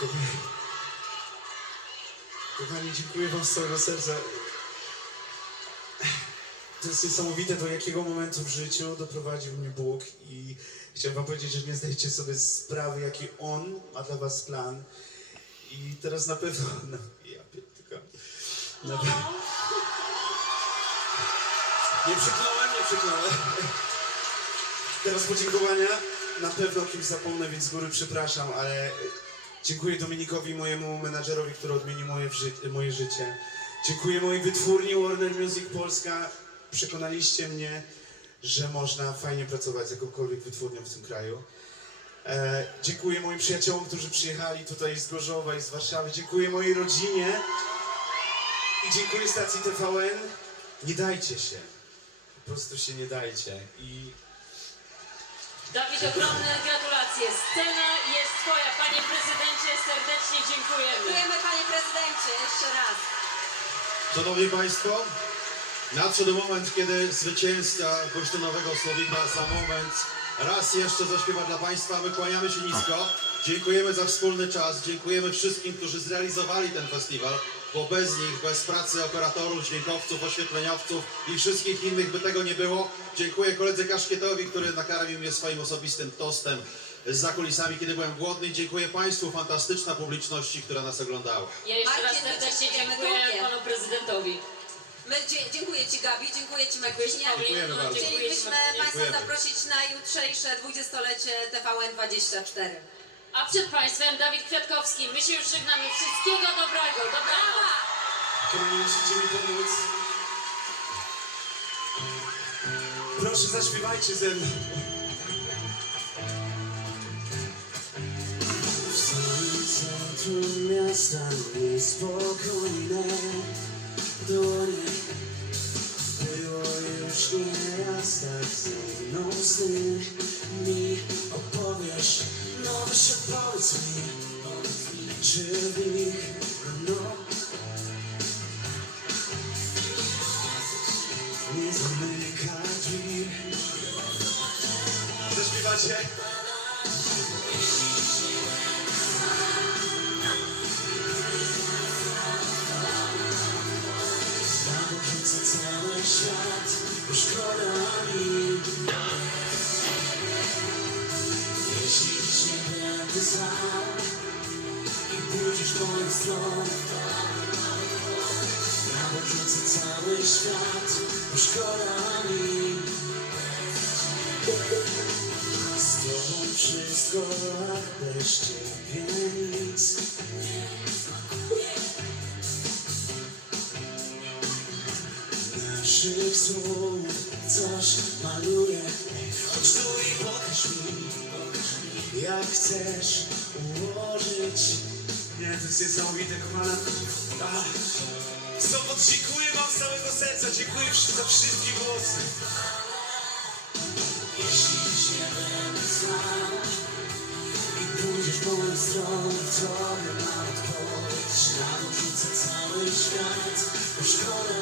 Kochani, kochani, dziękuję wam z całego serca. To jest niesamowite, do jakiego momentu w życiu doprowadził mnie Bóg i chciałem wam powiedzieć, że nie zdajecie sobie sprawy, jaki On ma dla was plan. I teraz na pewno, no, ja pierdolę. Na pe- Nie przyknąłem, nie przyknąłem. Teraz podziękowania. Na pewno kimś zapomnę, więc z góry przepraszam, ale dziękuję Dominikowi, mojemu menadżerowi, który odmienił moje, wży- moje życie. Dziękuję mojej wytwórni Warner Music Polska. Przekonaliście mnie, że można fajnie pracować z jakąkolwiek wytwórnią w tym kraju. E, dziękuję moim przyjaciołom, którzy przyjechali tutaj z Gorzowa i z Warszawy. Dziękuję mojej rodzinie i dziękuję stacji TVN. Nie dajcie się. Po prostu się nie dajcie. I Dawid, ogromne gratulacje. Scena jest twoja, panie prezydencie, serdecznie dziękujemy. Dziękujemy panie prezydencie jeszcze raz. Szanowni Państwo, nadszedł moment, kiedy zwycięzca bursztynowego Słowika za moment raz jeszcze zaśpiewa dla Państwa. My kłaniamy się nisko. Dziękujemy za wspólny czas. Dziękujemy wszystkim, którzy zrealizowali ten festiwal, bo bez nich, bez pracy operatorów, dźwiękowców, oświetleniowców i wszystkich innych by tego nie było. Dziękuję koledze Kaszkietowi, który nakarmił mnie swoim osobistym tostem za kulisami, kiedy byłem głodny. I Dziękuję Państwu, fantastyczna publiczności, która nas oglądała. Ja jeszcze raz Marcin, serdecznie dziękujemy dziękuję tobie. panu prezydentowi. My dzie- dziękuję Ci Gabi, dziękuję Ci Marcinie. Dziękujemy bardzo. Chcielibyśmy Państwa Dziękujemy. zaprosić na jutrzejsze dwudziestolecie TVN24. A przed państwem Dawid Kwiatkowski. My się już żegnamy. Wszystkiego dobrego. Dobranoc. Musicie mi pomóc. Proszę, zaśpiewajcie ze mną. W samym centrum miasta niespokojne dłonie Było już nieraz tak ze mną sny Mi opowiesz, no weź opowiedz mi Czy w nich, no nie zamyka drzwi. Zaśpiewacie? Świat, bo szkoda i pójdziesz moją stronę, Nabożący cały świat, bo szkoda mi. Z tobą wszystko, a bez ciebie nic. Naszych słów coś maluje. Chodź tu i pokaż mi, jak chcesz ułożyć. Nie, to jest niesamowite, kochana. Sobot, dziękuję wam z całego serca, dziękuję za wszystkie głosy. Jeśli się i pójdziesz w moją stronę, to nie ma odpowiedź. Narzucę cały świat, bo szkoda